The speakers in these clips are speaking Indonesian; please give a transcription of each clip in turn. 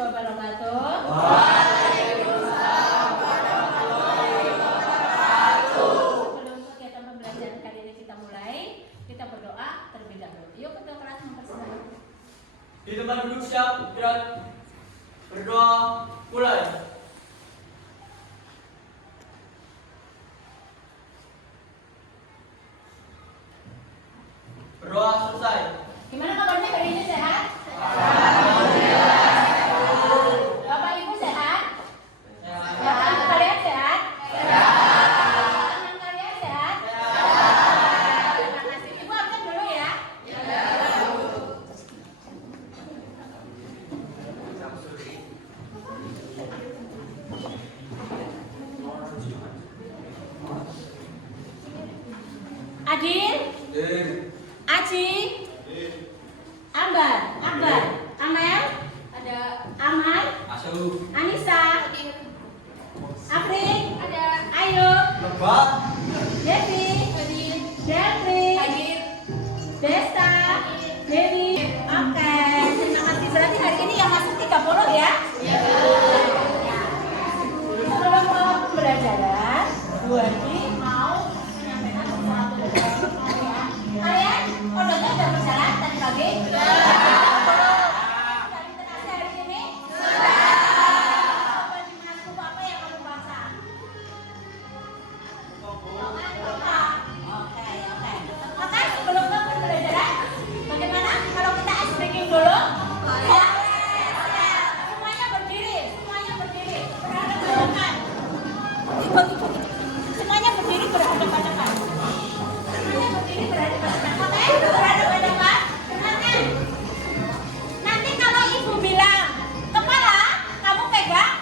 wabarakatuh. Waalaikumsalam warahmatullahi wabarakatuh. Sebelum kegiatan pembelajaran kali ini kita mulai, kita berdoa terlebih dahulu. Yuk ketua kelas mempersilakan. Di tempat duduk siap, gerak. Berdoa, mulai. Berdoa selesai. Gimana kabarnya hari ini, sehat? Bapak Ibu sehat? Bapak kalian sehat? Teman kalian sehat? Terima kasih. Ibu absen dulu ya. Adil, Aci, Ambar, Amel, ada Aman, Anissa, Afrik, ada Ayu, Lebat. Devi, Delri, Desta, Dewi. Oke, terima kasih. Berarti hari ini yang masuk 30 ya? Ya. Sebelum pembelajaran, Bu Haji mau menyampaikan sesuatu. Kalian kodenya sudah berjalan tadi pagi? Sudah literasi hari ini? Sudah. Apa di mana buku apa yang kamu baca? Oke. Maka sebelum ke pembelajaran, bagaimana kalau kita ice breaking dulu? Ya. Semuanya berdiri. Berhadapan-hadapan. Semuanya berdiri berhadapan-hadapan. Oke, berhadapan-hadapan. Dengarkan. Nanti kalau ibu bilang kepala, kamu pegang.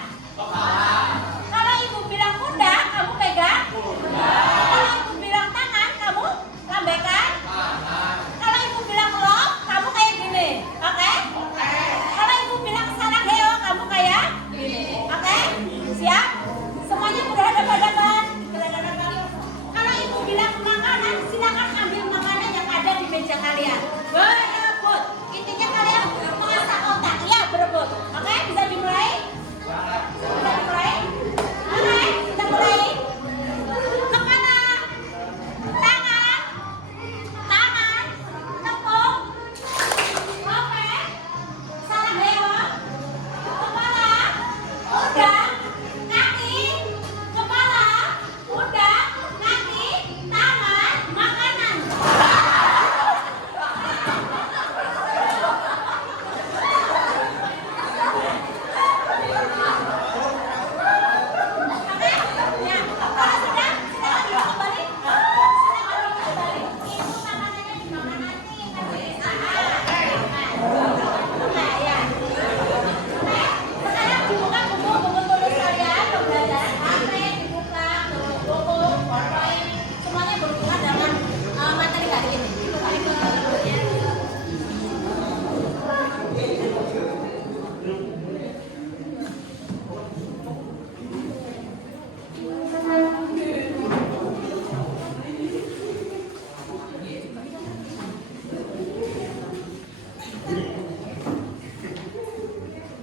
Kalau ibu bilang pundak, kamu pegang. Kalau ibu bilang tangan, kamu lambaikan. Kalau ibu bilang love, kamu kayak gini. Oke? Kalau ibu bilang sarang heo, kamu kayak gini. Oke? Siap? Semuanya berhadapan-hadapan. Kalau ibu bilang makanan, silakan ambil makanan yang ada di meja kalian. Berebut. Intinya kalian mengasah otak. Iya, berebut. Oke? Bisa dimulai? Bisa dimulai? Oke, kita mulai. Kepala, tangan, tepuk, topeng, sarang hewan, kepala, pundak, kaki, kepala, pundak, kaki, tangan, makanan. Oke? Ya, kalau sudah, silakan duduk kembali. Itu makanannya dimakan nanti, kasih usaha. Oke, ya. Oke, sekarang dibuka buku tulis kalian, pembelajaran HP dibuka, buku, PowerPoint, semuanya berhubungan dengan materi hari ini.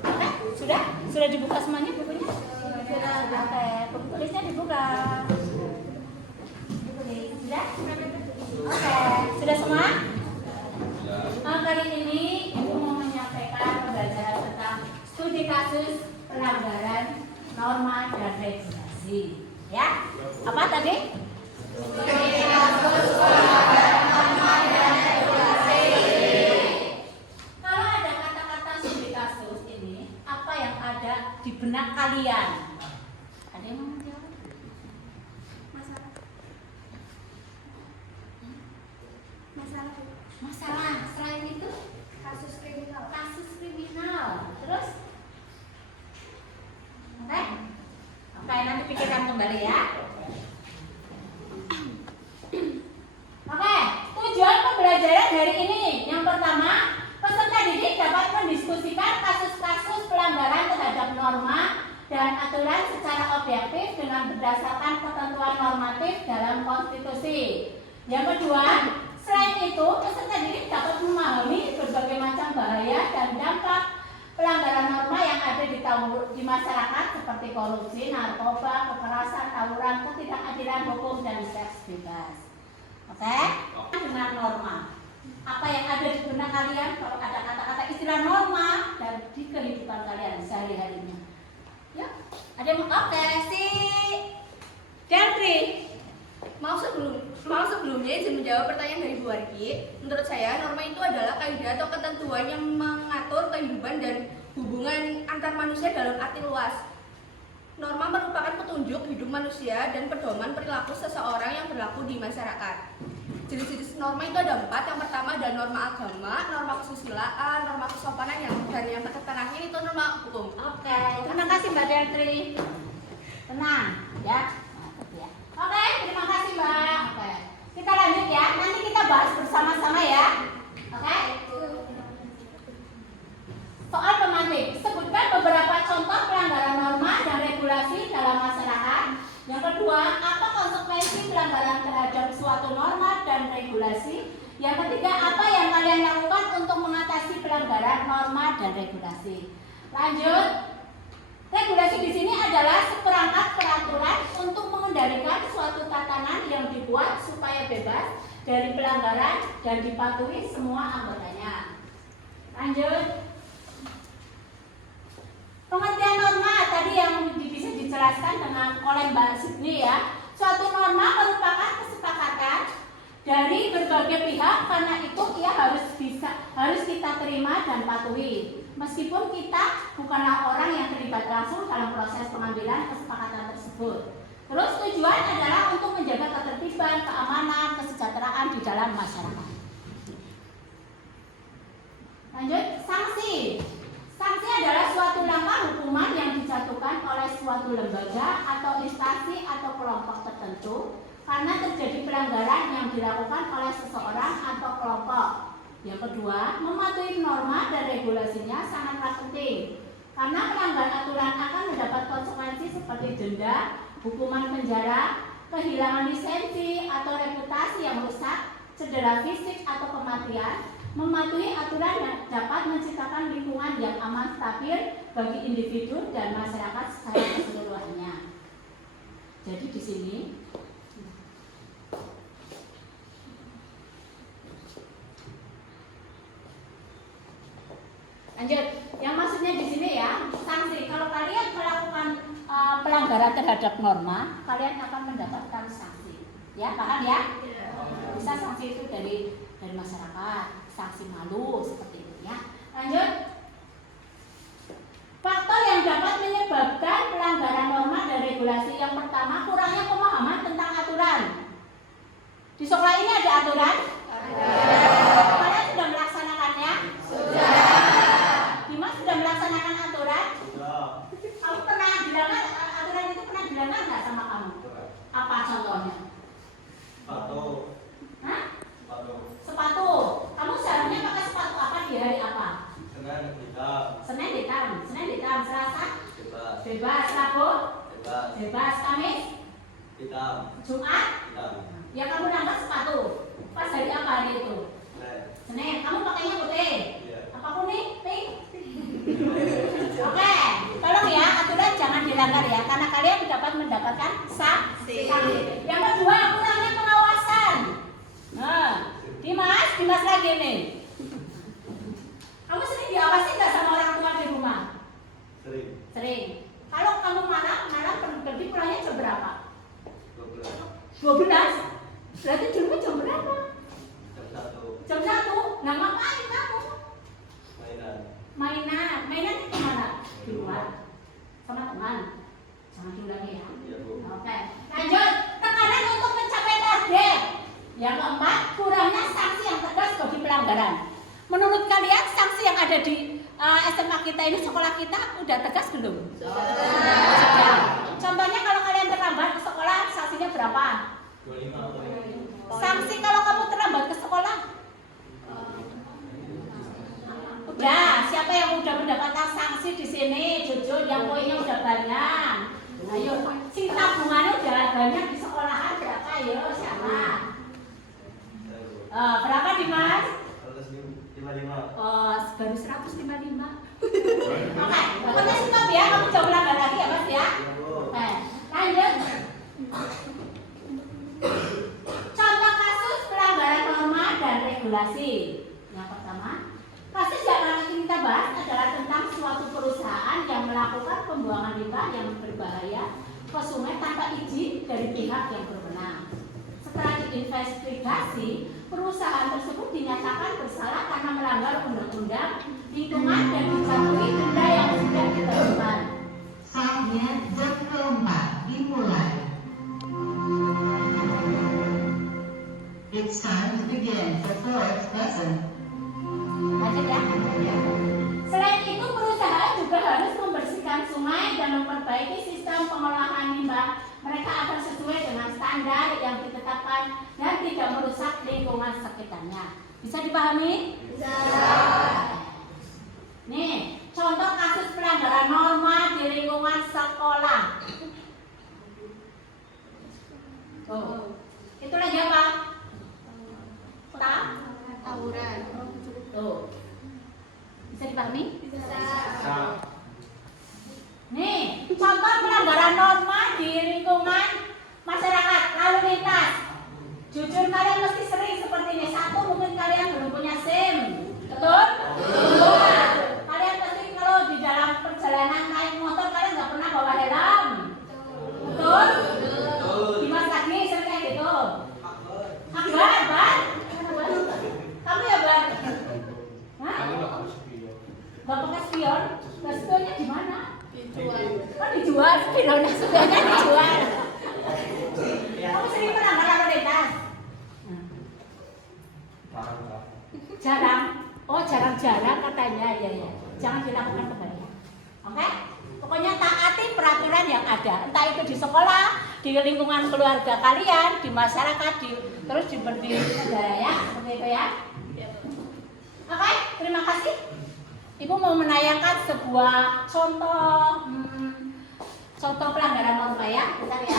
Oke, sudah dibuka semuanya bukunya? Sudah. Oke, buku tulisnya dibuka. Sudah? Oke, sudah semua? Kali ini Ibu mau menyampaikan pembelajaran tentang studi kasus pelanggaran norma dan regulasi. Ya? Apa tadi? Studi kasus pelanggaran norma dan regulasi. Kalau ada kata-kata studi kasus ini, apa yang ada di benak kalian? Ada yang mau jawab? Masalah. Selain itu kasus kriminal. Terus? Oke, nanti pikirkan kembali ya. Oke, tujuan pembelajaran hari ini. Yang pertama, peserta didik dapat mendiskusikan kasus-kasus pelanggaran terhadap norma dan aturan secara objektif dengan berdasarkan ketentuan normatif dalam konstitusi. Yang kedua, selain itu, peserta didik dapat memahami berbagai macam bahaya dan dampak pelanggaran norma yang ada di masyarakat seperti korupsi, narkoba, kekerasan, tawuran, ketidakadilan hukum, dan seks bebas. Oke? Dengan norma. Apa yang ada di benak kalian, kalau ada kata-kata istilah norma dan di kehidupan kalian sehari-harinya. Ya, ada yang oke si Dentri. Mau sebelumnya izin menjawab pertanyaan dari Bu Wargi. Menurut saya, norma itu adalah kaidah atau ketentuan yang mengatur kehidupan dan hubungan antar manusia dalam arti luas. Norma merupakan petunjuk hidup manusia dan pedoman perilaku seseorang yang berlaku di masyarakat. Jenis-jenis norma itu ada 4. Yang pertama ada norma agama, norma kesusilaan, norma kesopanan, dan yang terakhir itu norma hukum. Oke, terima kasih Mbak Dentri. Tenang, ya. Mantap ya. Oke, terima kasih Mbak. Oke, kita lanjut ya. Nanti kita bahas bersama-sama ya. Oke. Soal pemantik, sebutkan beberapa contoh pelanggaran norma dan regulasi dalam masyarakat. Yang kedua, apa konsekuensi pelanggaran terhadap suatu norma dan regulasi? Yang ketiga, apa yang kalian lakukan untuk mengatasi pelanggaran norma dan regulasi? Lanjut. Regulasi di sini adalah seperangkat peraturan untuk mengendalikan suatu tatanan yang dibuat supaya bebas dari pelanggaran dan dipatuhi semua anggotanya. Lanjut. Pengertian norma tadi yang bisa dijelaskan oleh Mbak Sydney ya. Suatu norma merupakan kesepakatan dari berbagai pihak, karena itu ia harus kita terima dan patuhi. Meskipun kita bukanlah orang yang terlibat langsung dalam proses pengambilan kesepakatan tersebut. Terus tujuan adalah untuk menjaga ketertiban, keamanan, kesejahteraan di dalam masyarakat. Lanjut, sanksi. Sanksi adalah suatu langkah hukuman yang dijatuhkan oleh suatu lembaga atau instansi atau kelompok tertentu karena terjadi pelanggaran yang dilakukan oleh seseorang atau kelompok. Yang kedua, mematuhi norma dan regulasinya sangatlah penting karena pelanggar aturan akan mendapat konsekuensi seperti denda, hukuman penjara, kehilangan lisensi atau reputasi yang rusak, cedera fisik atau kematian. Mematuhi aturan yang dapat menciptakan lingkungan yang aman, stabil bagi individu dan masyarakat secara keseluruhannya. Jadi di sini lanjut, yang maksudnya di sini ya sanksi. Kalau kalian melakukan pelanggaran terhadap norma, kalian akan mendapatkan sanksi. Ya, paham ya? Bisa sanksi itu dari masyarakat, sanksi malu seperti itu ya. Lanjut. Faktor yang dapat menyebabkan pelanggaran norma dan regulasi. Yang pertama, kurangnya pemahaman tentang aturan. Di sekolah ini ada aturan? Ada. Kalian sudah melaksanakannya? Sudah. Dimas sudah melaksanakan aturan? Sudah. Kamu pernah dilanggar aturan itu, pernah dilanggar nggak sama kamu? Apa contohnya? Sepatu. Hah? Sepatu. Sepatu. Kamu seharusnya pakai sepatu apa di hari apa? Senin hitam. Senin hitam. Senin hitam. Selasa? Bebas. Bebas. Rabu? Bebas. Bebas. Kamis? Hitam. Jumat? Hitam. Ya kamu langgar sepatu. Pas hari apa hari itu? Senin. Kamu pakainya putih? Iya. Apa kuning? Pink? Oke. Tolong ya, aturan jangan dilanggar ya, karena kalian dapat mendapatkan sanksi. Yang kedua, kurangnya pengawasan. Nah, Dimas lagi nih. Kamu sering diawasi nggak sama orang tua di rumah? Sering. Sering. Kalau kamu malam pergi pulangnya jam berapa? 12. 12. Berarti di rumah jam berapa? Jam 1. Jam 1. Nah, ngapain kamu? Mainan. Mainan itu mana? Di luar. Sama teman. Jangan diulangi ya. Iya, Bu. Oke. Lanjut. Tekanan untuk mencapai target. Yang keempat, kurangnya sanksi yang tegas bagi pelanggaran. Menurut kalian sanksi yang ada di SMA kita ini, sekolah kita udah tegas belum? Sudah. Contohnya kalau kalian terlambat ke sekolah, sanksinya berapa? 25. Sanksi kalau kamu terlambat ke sekolah? Udah. Siapa yang udah mendapatkan sanksi di sini? Jujur, yang poinnya udah banyak. Ayo, si tabungannya udah banyak di sekolahan berapa? Ayo, siapa? Berapa Dimas? 150. 155. Oh, baru 155. Oke, pokoknya stop ya. Kamu coba ulang lagi ya, Mas ya. Lanjut. Contoh kasus pelanggaran norma dan regulasi. Yang pertama, kasus yang akan kita bahas adalah tentang suatu perusahaan yang melakukan pembuangan limbah yang berbahaya ke sungai tanpa izin dari pihak yang berwenang. Setelah diinvestigasi, perusahaan tersebut dinyatakan bersalah karena melanggar undang-undang lingkungan dan dijatuhi denda yang sudah ditentukan. Saatnya jam keempat dimulai. It's time to begin the fourth lesson. Lanjut ya. Selain itu, perusahaan juga harus membersihkan sungai dan memperbaiki sistem pengolahan limbah mereka agar sesuai dengan standar yang ditetapkan dan tidak merusak lingkungan sekitarnya. Bisa dipahami? Bisa. Nih, contoh kasus pelanggaran norma di lingkungan sekolah. Tuh. Itu lagi apa? Tawuran. Tuh. Bisa dipahami? Bisa. Nih, contoh pelanggaran norma di lingkungan masyarakat lalu lintas. Jujur kalian mesti sering seperti ini. Satu, mungkin kalian belum punya SIM. Betul? Dua, kalian pasti kalau di dalam perjalanan naik motor kalian nggak pernah bawa helm. Betul? Dimas lagi sering kayak gitu. Akbar, Ban? Kamu ya, Ban? Hah? Gak pakai spion? Spionnya di mana? Oh, dijual, spionnya spionnya dijual. Kamu sering melanggar lalu lintas? Jarang. Oh, jarang-jarang katanya. Ya. Jangan dilakukan kembali. Oke? Pokoknya taati peraturan yang ada. Entah itu di sekolah, di lingkungan keluarga kalian, di masyarakat, terus di negara ya. Seperti itu ya. Oke, terima kasih. Ibu mau menayangkan sebuah contoh pelanggaran norma ya. Bentar ya.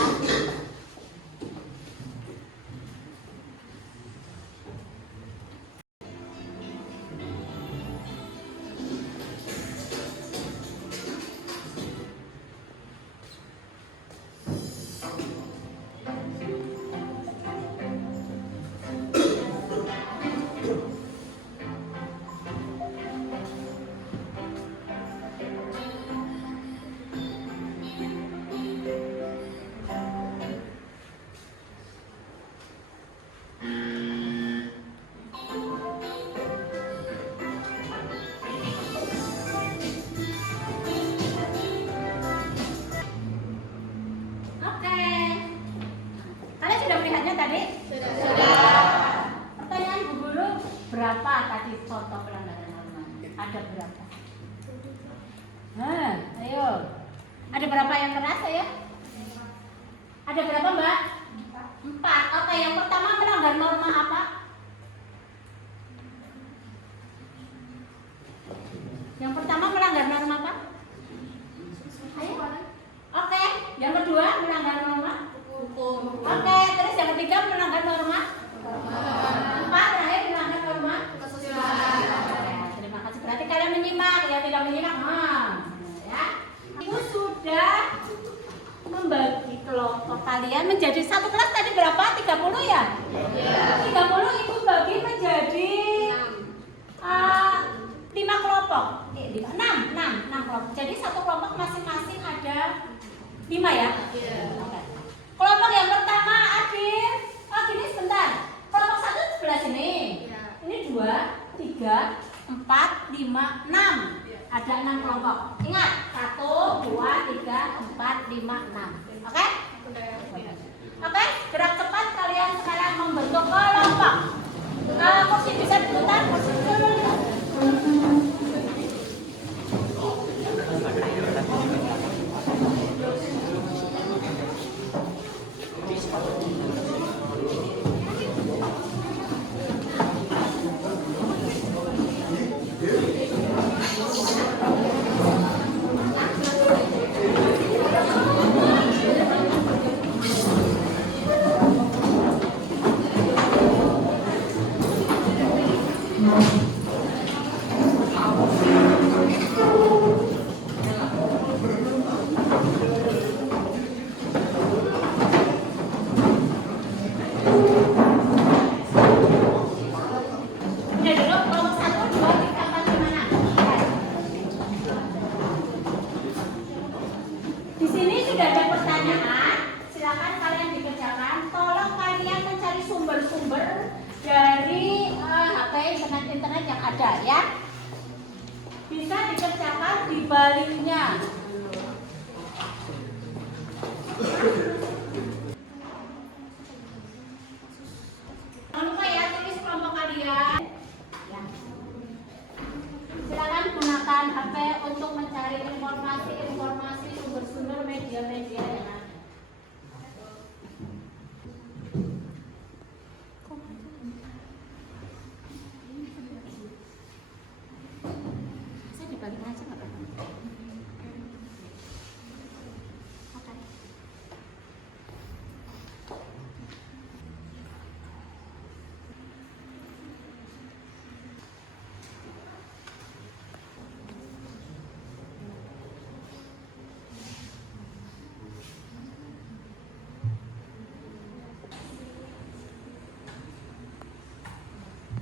Berapa tadi contoh pelanggaran norma? Ada berapa? Ayo. Ada berapa yang terasa ya? Ada berapa, Mbak? 4. Oke, yang pertama melanggar norma apa? Yang pertama melanggar norma apa? Ayo. Oke, yang kedua melanggar norma hukum. Oke, terus yang ketiga melanggar norma 4 terakhir melanggar norma kesusilaan. Terima kasih. Berarti kalian menyimak ya, tidak menyimak. Ya. Ibu sudah membagi kelompok kalian menjadi satu kelas tadi berapa? 30 ya? Iya. 30 ibu bagi menjadi 5 kelompok. 6 kelompok. Jadi satu kelompok masing-masing ada 5 ya? Iya. Oke. Kelompok yang pertama Adil. Oh gini sebentar. Kelompok 1 sebelah sini. Ya. Ini 2, 3, 4, 5, 6. Ya. Ada 6 kelompok. Ingat 1, 2, 3, 4, 5, 6. Oke? Oke, gerak cepat kalian sekarang membentuk kelompok. Kursi bisa diputar, kursi dulu. bisa dikerjakan di baliknya. Jangan lupa ya, tulis kelompok kalian. Ya. Silakan gunakan HP untuk mencari informasi sumber-sumber media-media yang ada. Saya dibalik aja nggak apa-apa. Oke.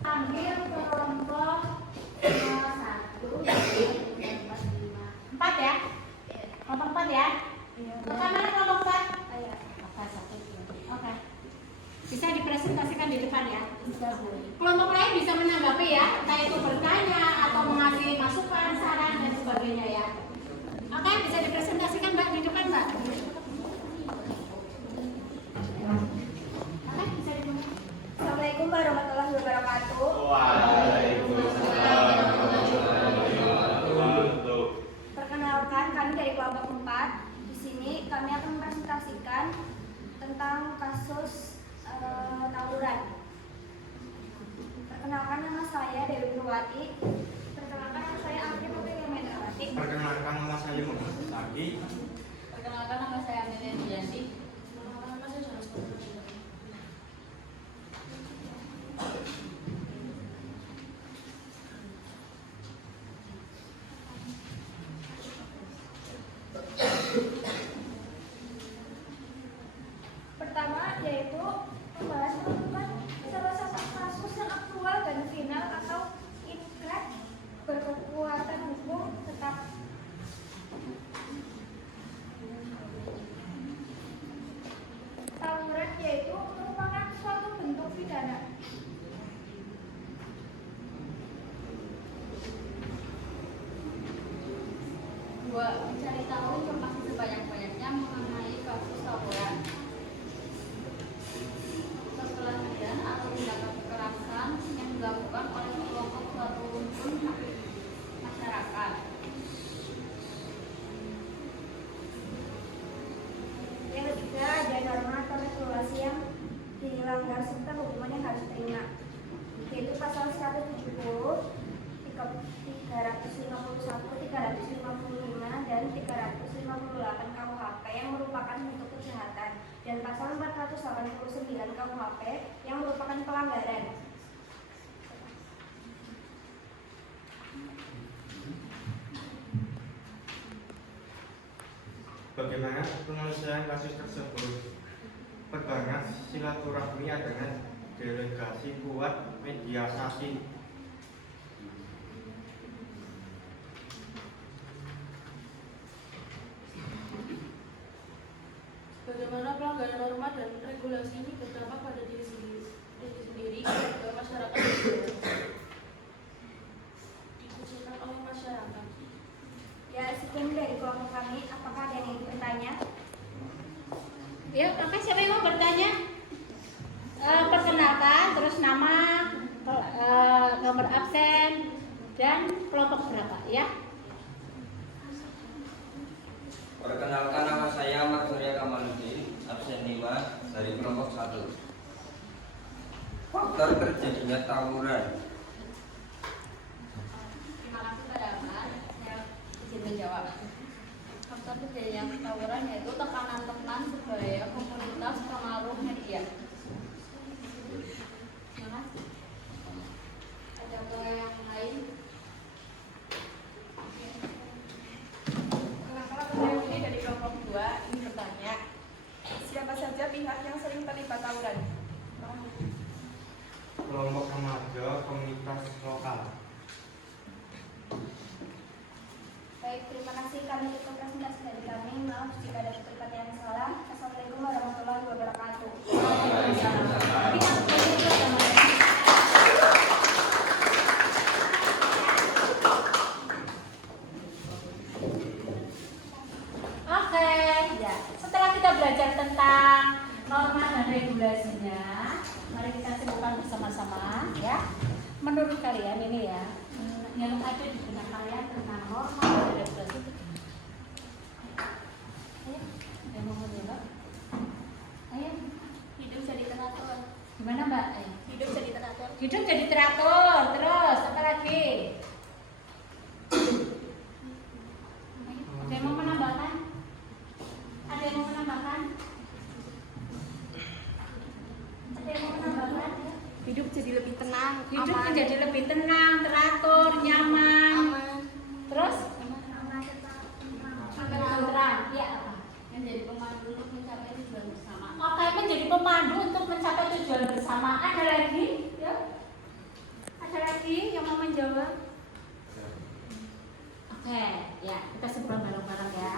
Ambil kelompok 1, 2, 3, 4, 5. 4 ya? Kelompok 4 ya? Kelompok mana kelompok 4? Oke. Bisa dipresentasikan di depan ya? Kelompok lain bisa menanggapi ya, entah itu bertanya atau mengasih masukan, saran dan sebagainya ya. Oke, bisa dipresentasikan Mbak di depan Mbak. Oke, bisa dimulai. Assalamualaikum warahmatullahi wabarakatuh. Perkenalkan, kami dari kelompok 4. Di sini kami akan mempresentasikan tentang kasus tawuran. Perkenalkan, nama saya Dewi Purwati. Perkenalkan, nama saya Afri Putri Mendrawati. Perkenalkan, nama saya Muhammad Sagi. Perkenalkan, nama saya Amelia Dianti. Pertama yaitu membahas tentang salah satu kasus yang aktual dan final atau inkrah berkekuatan hukum tetap. Tawuran yaitu merupakan suatu bentuk pidana. Dua, mencari tahu informasi sebanyak-banyaknya mengenai kasus tawuran. Perkelahian atau tindakan kekerasan yang dilakukan oleh kelompok suatu rumpun masyarakat. Yang ketiga, ada norma atau regulasi yang dilanggar serta hukuman yang harus diterima, yaitu pasal 170, 351, 355, dan 358 KUHP yang merupakan bentuk kejahatan, dan pasal 489 KUHP yang merupakan pelanggaran. Bagaimana penyelesaian kasus tersebut? Perbanyak silaturahmi dengan delegasi buat mediasi. Bagaimana pelanggaran norma dan regulasi ini berdampak pada diri sendiri keluarga masyarakat dikhususkan oleh masyarakat. Ya, sekian dari kelompok kami. Apakah ada yang ingin bertanya? Ya, oke, siapa yang mau bertanya? Perkenalkan, terus nama, nomor absen, dan kelompok berapa ya? Perkenalkan, nama saya Ahmad Surya Kamaluddin, absen 5 dari kelompok 1. Faktor terjadinya tawuran. Terima kasih Pak Ahmad. Saya izin menjawab. Faktor terjadinya tawuran yaitu tekanan teman sebaya komunitas pengaruh media. Terima kasih. Ada yang lain? Saya ini dari kelompok 2 ingin bertanya, Siapa saja pihak yang sering terlibat tawuran? Kelompok remaja komunitas lokal. baik, terima kasih. Kami tutup presentasi dari kami. Maaf jika ada perkataan yang salah. Assalamualaikum warahmatullahi wabarakatuh. regulasinya. Mari kita sebutkan bersama-sama ya. Menurut kalian ini ya, yang ada di benak kalian tentang norma dan regulasi itu. Ayo, yang mau menjawab? Ayo, Hidup jadi teratur. gimana Mbak? Ayo. Hidup jadi teratur. Hidup jadi teratur, terus apa lagi? Ada yang mau menambahkan? Ada yang mau menambahkan? Ada yang mau menambahkan? Hidup jadi lebih tenang. Hidup aman. menjadi lebih tenang, teratur, nyaman. Aman. Terus? Tentram. Tentram. Ya apa? Menjadi pemandu untuk mencapai tujuan bersama. Oke, menjadi pemandu untuk mencapai tujuan bersama. Ada lagi? Ya? Ada lagi yang mau menjawab? Oke, ya kita sebutkan bareng-bareng ya.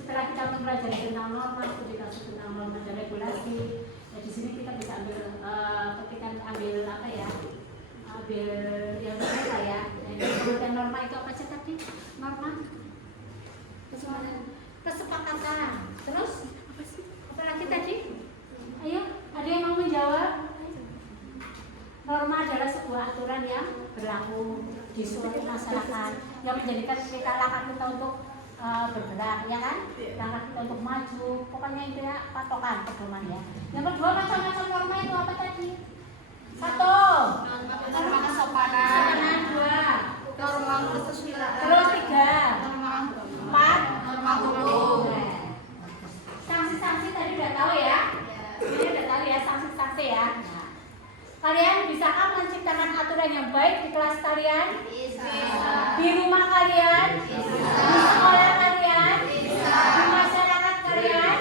Setelah kita mempelajari tentang norma, studi kasus tentang norma dan regulasi, ya di sini kita bisa ambil apa ya? Ambil yang apa ya? Yang norma itu apa sih tadi? Norma? Kesepakatan. Terus apa lagi tadi? Ayo, ada yang mau menjawab? Norma adalah sebuah aturan yang berlaku di suatu masyarakat yang menjadikan kita langkah kita untuk bergerak, ya kan? Langkah kita untuk maju. Pokoknya itu ya patokan pedoman ya. Yang kedua macam-macam norma itu apa tadi? Satu, Norma kesopanan. dua, Norma kesusilaan. terus tiga, Norma empat, norma hukum. sanksi-sanksi tadi udah tahu ya? Ini udah tahu ya sanksi-sanksi ya. Nah, kalian bisakah menciptakan aturan yang baik di kelas kalian? Di rumah kalian? Di sekolah kalian? Di masyarakat kalian?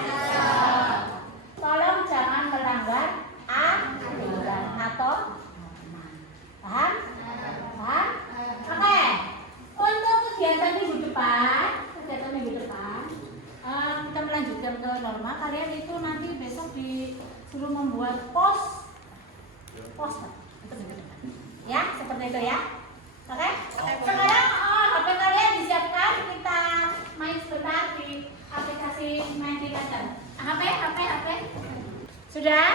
Tolong jangan melanggar aturan atau paham? Paham? Oke. Untuk kegiatan minggu depan, kita melanjutkan ke norma. Kalian itu nanti besok disuruh membuat poster ya, seperti itu ya. Oke? Sekarang HP kalian disiapkan, kita main sebentar di aplikasi main di London. HP sudah?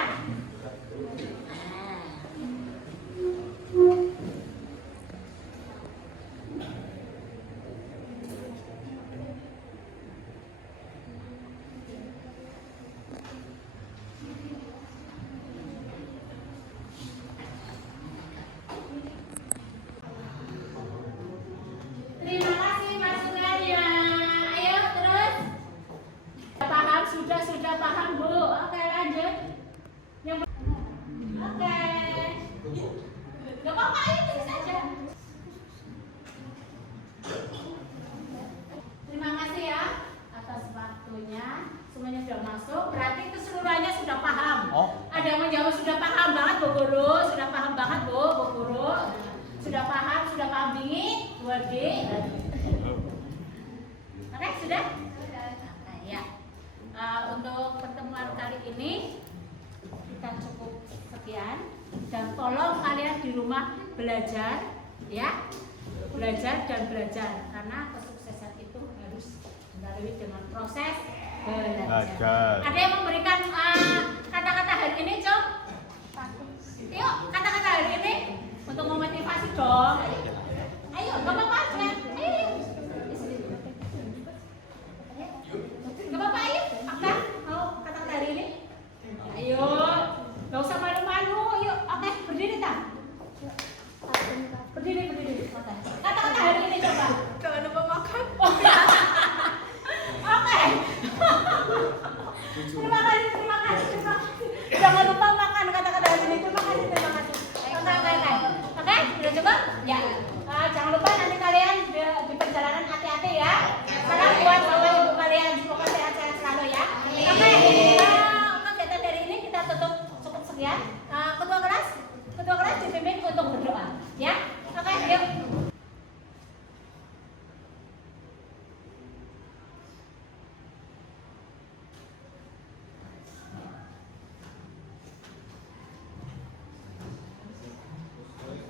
Terima kasih masukannya. Ayo terus. Paham? Sudah paham Bu. Oke lanjut. Oke. Gak apa-apa, ayo terus saja. Terima kasih ya atas waktunya. Semuanya sudah masuk. Berarti keseluruhannya sudah paham. Ada yang menjawab sudah paham banget Bu Guru. Sudah paham banget Bu Guru. Sudah paham bingi 2D. Oke, sudah? Oke, ya. Untuk pertemuan kali ini kita cukup sekian dan tolong kalian di rumah belajar ya. Belajar karena kesuksesan itu harus dilalui dengan proses belajar. Ada yang memberikan kata-kata hari ini, Cok? Yuk, kata-kata hari ini untuk memotivasi dong. Ayo, gak apa-apa ya. Ayo. Gak apa-apa, ayo. Apa? Mau kata-kata hari ini? Ayo. Gak usah malu-malu. Yuk, oke, berdiri tak? Berdiri. Oke. Kata-kata hari ini coba. Jangan lupa makan. Oke. Terima kasih. Jangan lupa makan kata-kata hari ini. Terima kasih. Oke, sudah coba? Ya. Jangan lupa nanti kalian di perjalanan hati-hati ya. Salam buat bapak ibu kalian, semoga sehat-sehat selalu ya. Oke. Kegiatan dari ini kita tutup cukup sekian. Ketua kelas dipimpin untuk berdoa, ya. Oke, yuk.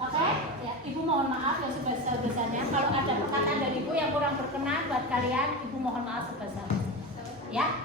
Oke, ya, Ibu mohon maaf yang sebesar-besarnya. Kalau ada perkataan dari Ibu yang kurang berkenan buat kalian, Ibu mohon maaf sebesar-besarnya. Ya.